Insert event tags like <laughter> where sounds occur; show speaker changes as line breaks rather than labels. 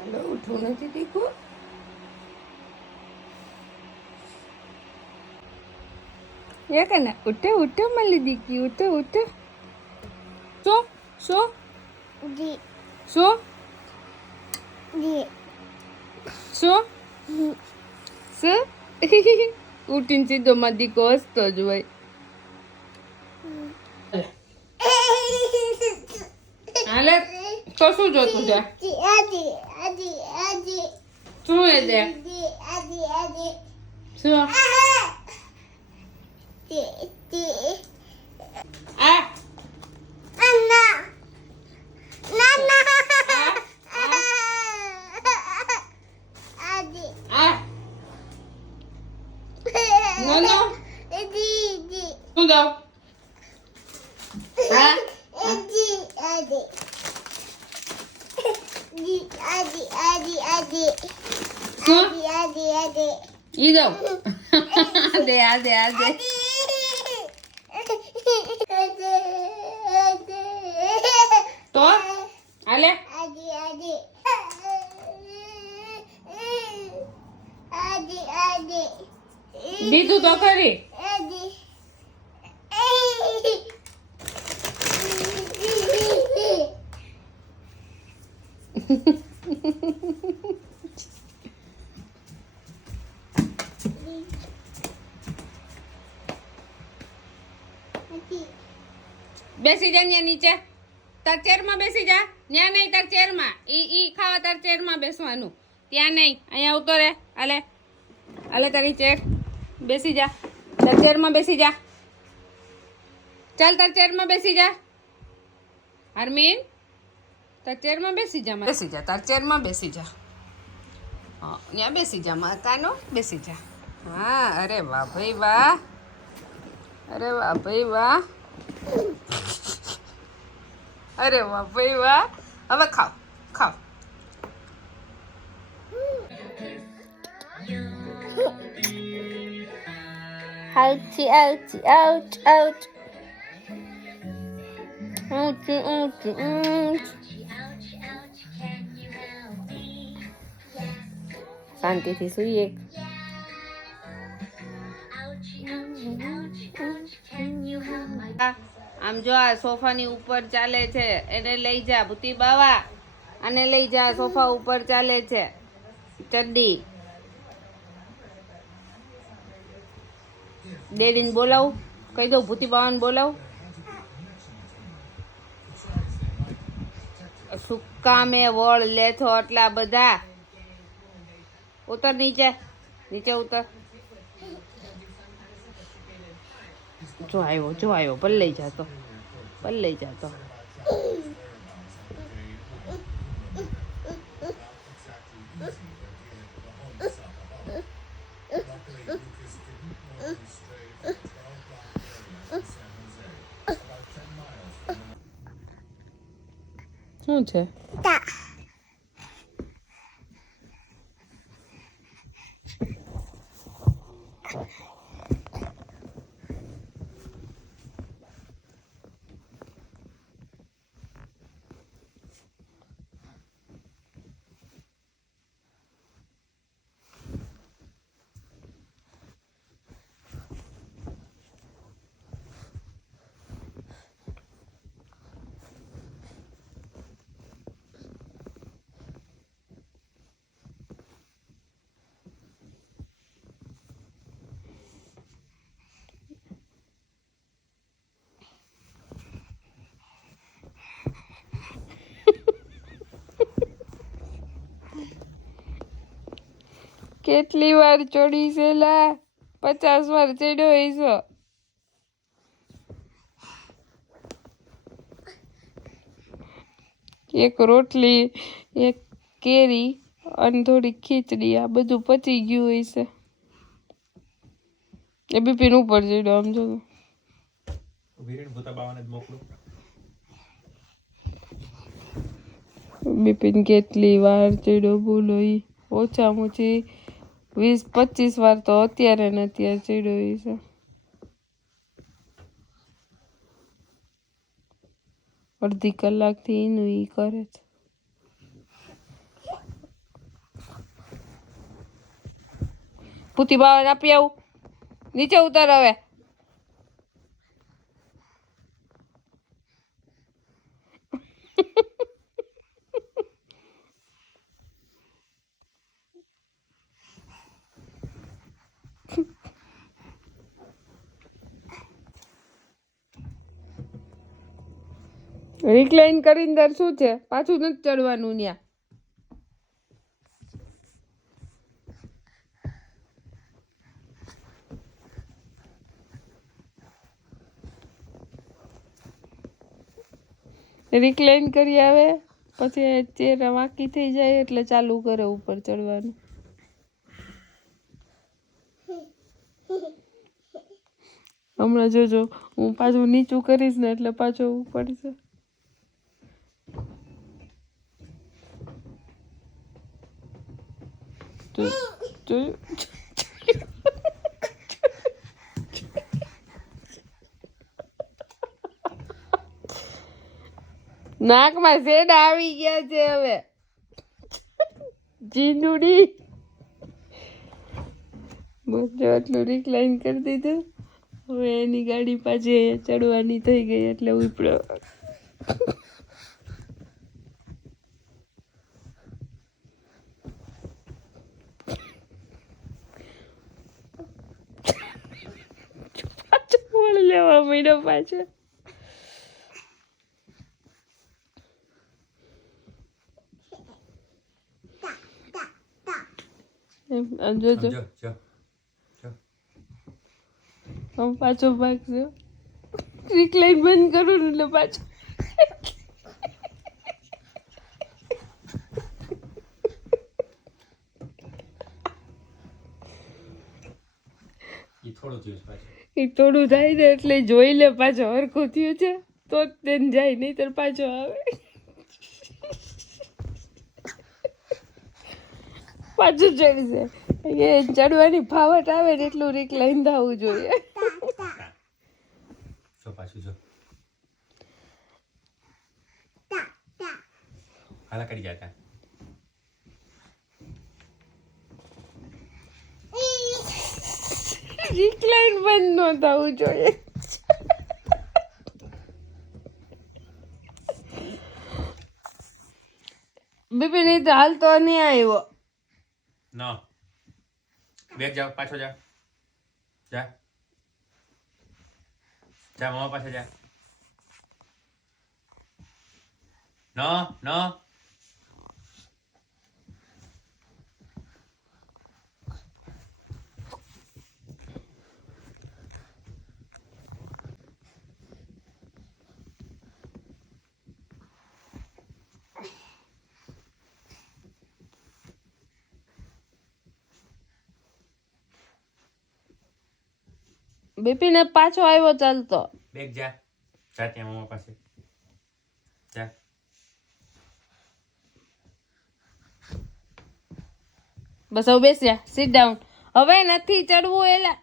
એટલે ઉઠું નથી તીખું? એ કે ના ઉઠે ઉઠે મળી દીકી ઉઠે
ઉઠે.
શો
શો?
જી. શો? જી. શો? સ <laughs> ઉઠીને સીધો માં દીકો હસતો જ હોય. હાલે? તો શું જોતું છે?
そうやで。
そう。あ
あ。Adi, adi,
શું
adi, adi, adi.
ઈ આ દે આ દે આ દે તો હાલે
Adi, adi. Adi, adi.
દીધું તો ખરી
Adi.
બેસી જા ન્યા નીચે. તાર ચેરમાં બેસી જા. ન્યા નહીં, તાર ચેરમાં ઈ ઈ ખાવા તાર ચેરમાં બેસવાનું. ત્યાં નહીં. અહીંયા ઉતો રે. અલે હાલે તારી ચેર બેસી જા. તાર ચેરમાં બેસી જા. ચાલ તાર ચેરમાં બેસી જા. હરમીન, તાર ચેરમાં બેસી જા બેસી જા. તાર ચેરમાં બેસી જા. હા ત્યાં બેસી જા માતાનો. બેસી જા. હા અરે વાહ ભાઈ વાહ અરે વાહ ભાઈ વાહ અરે વાહ ભાઈ વાહ હવે ખાઓ ખાઓ
Ouchie, ouchie, ouch, ouch. Ouchie, ouchie, ouch. શાંતિથી સૂઈએ
આ, આમ જો આ સોફાની ઉપર ચાલે છે, એને લઈ જા ભૂતી બાવા. અને લઈ જા સોફા ઉપર ચાલે છે. ચડ્ડી. ડેડીને બોલાવું. કહી દઉં, ભૂતી બાવાને બોલાવું. સુક્કા મેં વળ લેથો આટલા બધા. ઉતર નીચે. નીચે ઉતર. જો આવ્યો જો આવ્યો ભલે લઈ જાતો ભલે લઈ જાતો શું છે કેટલી વાર ચડી છે લા? પચાસ વાર ચડ્યો હઈશો એક રોટલી એક કેરી અને થોડી ખીચડી આ બધું પચી ગયું હોય છે. એ બીપીન ઉપર ચડ્યો આમ જો બિપિન કેટલી વાર ચડ્યો બોલો ઓછામાં ઓછી વીસ પચીસ વાર તો અત્યારે નથી અત્યારે ચડ્યો છે. અડધી કલાકથી એનું ઈ કરે છે. પૂતી બાવાને આપી આવું. નીચે ઉતાર હવે. રિક્લાઇન કરીને દર શું છે? પાછું નથી ચડવાનું ત્યાં રિક્લાઇન કરી આવે, પછી ચેર વાંકી થઈ જાય એટલે ચાલુ કરે ઉપર ચડવાનું. હમણાં જોજો, હું પાછું નીચું કરીશ ને એટલે પાછો ઉપર છે. જો- જોયું નાકમાં શેડ આવી ગયા છે હવે જીંડુડી બસ આટલું રિક્લાઇન કરી દીધું હવે એની ગાડી પાછી ચડવાની થઈ ગઈ એટલે ઉપડ્યો પાછો વળી લેવા માંડ્યો પાછો. જોજો. હું પાછો ભાગજો રિક્લાઇન બંધ કરું એટલે પાછો.
થોડો જોઈશ પાછું.
એ થોડું થાય ને એટલે જોઈ લે પાછો હરખું થયું છે તો જ તેને જાય નહીતર પાછો આવે. પાછું ચડશે એ ચડવાની ફાવટ આવે ને એટલું લઈને થવું જોઈએ.
પાછું જો. હાલા કરી જતા
રિક્લાઇન બંધ ન થવું જોઈએ. બિપિન એ તો હાલ તો નહીં આવ્યો.
ન. બેગ જાઓ, પાછો જા. જા. જા, મામા પાસે જા. ન ન.
બિપિન ને પાછો આવ્યો ચાલતો.
બેગ જા. જા ત્યાં મામા પાસે જા.
બસ હવે બેસ્યા. જા સીટ ડાઉન હવે નથી ચડવું એલા.